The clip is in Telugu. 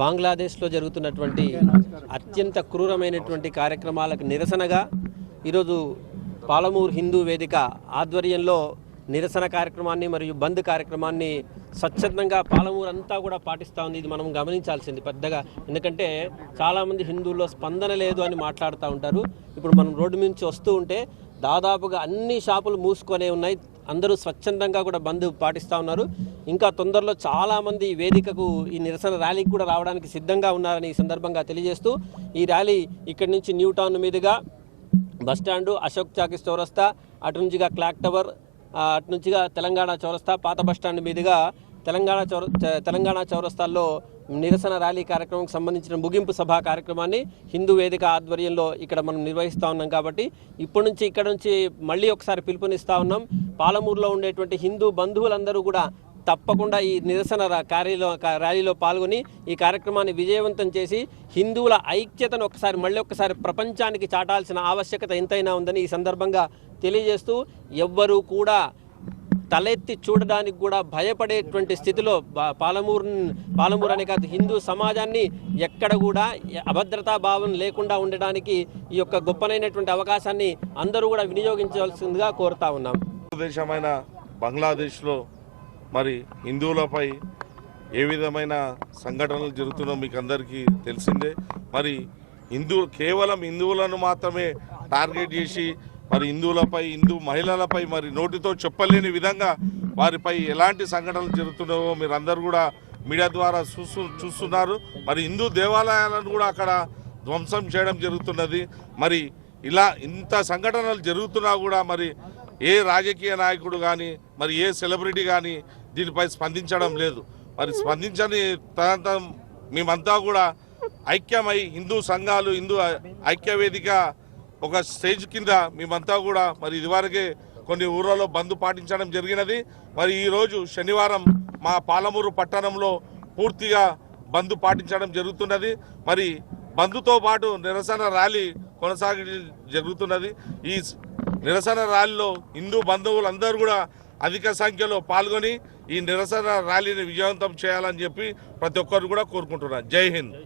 బంగ్లాదేశ్లో జరుగుతున్నటువంటి అత్యంత క్రూరమైనటువంటి కార్యక్రమాలకు నిరసనగా ఈరోజు పాలమూరు హిందూ వేదిక ఆధ్వర్యంలో నిరసన కార్యక్రమాన్ని మరియు బంద్ కార్యక్రమాన్ని స్వచ్ఛందంగా పాలమూరు అంతా కూడా పాటిస్తూ ఉంది. ఇది మనం గమనించాల్సింది పెద్దగా, ఎందుకంటే చాలామంది హిందువుల్లో స్పందన లేదు అని మాట్లాడుతూ ఉంటారు. ఇప్పుడు మనం రోడ్డు నుంచి వస్తూ ఉంటే దాదాపుగా అన్ని షాపులు మూసుకొనే ఉన్నాయి. అందరూ స్వచ్ఛందంగా కూడా బంద్ పాటిస్తూ ఉన్నారు. ఇంకా తొందరలో చాలామంది ఈ వేదికకు ఈ నిరసన ర్యాలీకి కూడా రావడానికి సిద్ధంగా ఉన్నారని ఈ సందర్భంగా తెలియజేస్తూ, ఈ ర్యాలీ ఇక్కడి నుంచి న్యూ టౌన్ మీదుగా బస్టాండు, అశోక్ చాకిస్ చౌరస్తా, అటు నుంచిగా క్లాక్ టవర్, అటు నుంచిగా తెలంగాణ చౌరస్తా, పాత బస్టాండ్ మీదుగా తెలంగాణ చౌరస్తాల్లో నిరసన ర్యాలీ కార్యక్రమంకి సంబంధించిన ముగింపు సభా కార్యక్రమాన్ని హిందూ వేదిక ఆధ్వర్యంలో ఇక్కడ మనం నిర్వహిస్తూ ఉన్నాం. కాబట్టి ఇప్పటి నుంచి ఇక్కడ నుంచి మళ్ళీ ఒకసారి పిలుపునిస్తూ ఉన్నాం. పాలమూరులో ఉండేటువంటి హిందూ బంధువులందరూ కూడా తప్పకుండా ఈ నిరసన ర్యాలీలో పాల్గొని ఈ కార్యక్రమాన్ని విజయవంతం చేసి హిందువుల ఐక్యతను మళ్ళీ ఒకసారి ప్రపంచానికి చాటాల్సిన ఆవశ్యకత ఎంతైనా ఉందని ఈ సందర్భంగా తెలియజేస్తూ, ఎవ్వరూ కూడా తలెత్తి చూడడానికి కూడా భయపడేటువంటి స్థితిలో పాలమూరు అనే కాదు, హిందూ సమాజాన్ని ఎక్కడ కూడా అభద్రతా భావం లేకుండా ఉండడానికి ఈ యొక్క గొప్పనైనటువంటి అవకాశాన్ని అందరూ కూడా వినియోగించవలసిందిగా కోరుతా ఉన్నాం. దేశమైన బంగ్లాదేశ్లో మరి హిందువులపై ఏ విధమైన సంఘటనలు జరుగుతున్నో మీకు అందరికీ తెలిసిందే. మరి కేవలం హిందువులను మాత్రమే టార్గెట్ చేసి మరి హిందూ మహిళలపై మరి నోటితో చెప్పలేని విధంగా వారిపై ఎలాంటి సంఘటనలు జరుగుతున్నాయో మీరు అందరూ కూడా మీడియా ద్వారా చూస్తున్నారు. మరి హిందూ దేవాలయాలను కూడా అక్కడ ధ్వంసం చేయడం జరుగుతున్నది. మరి ఇలా ఇంత సంఘటనలు జరుగుతున్నా కూడా మరి ఏ రాజకీయ నాయకుడు కానీ మరి ఏ సెలబ్రిటీ కానీ దీనిపై స్పందించడం లేదు. మరి స్పందించని తదనంతరం మేమంతా కూడా ఐక్యమై హిందూ సంఘాలు, హిందూ ఐక్యవేదిక ఒక స్టేజ్ కింద మేమంతా కూడా మరి ఇదివరకే కొన్ని ఊర్లలో బంద్ పాటించడం జరిగినది. మరి ఈరోజు శనివారం మా పాలమూరు పట్టణంలో పూర్తిగా బంద్ పాటించడం జరుగుతున్నది. మరి బంద్తో పాటు నిరసన ర్యాలీ కొనసాగి జరుగుతున్నది. ఈ నిరసన ర్యాలీలో హిందూ బంధువులందరూ కూడా అధిక సంఖ్యలో పాల్గొని ఈ నిరసన ర్యాలీని విజయవంతం చేయాలని చెప్పి ప్రతి ఒక్కరు కూడా కోరుకుంటున్నారు. జై హింద్.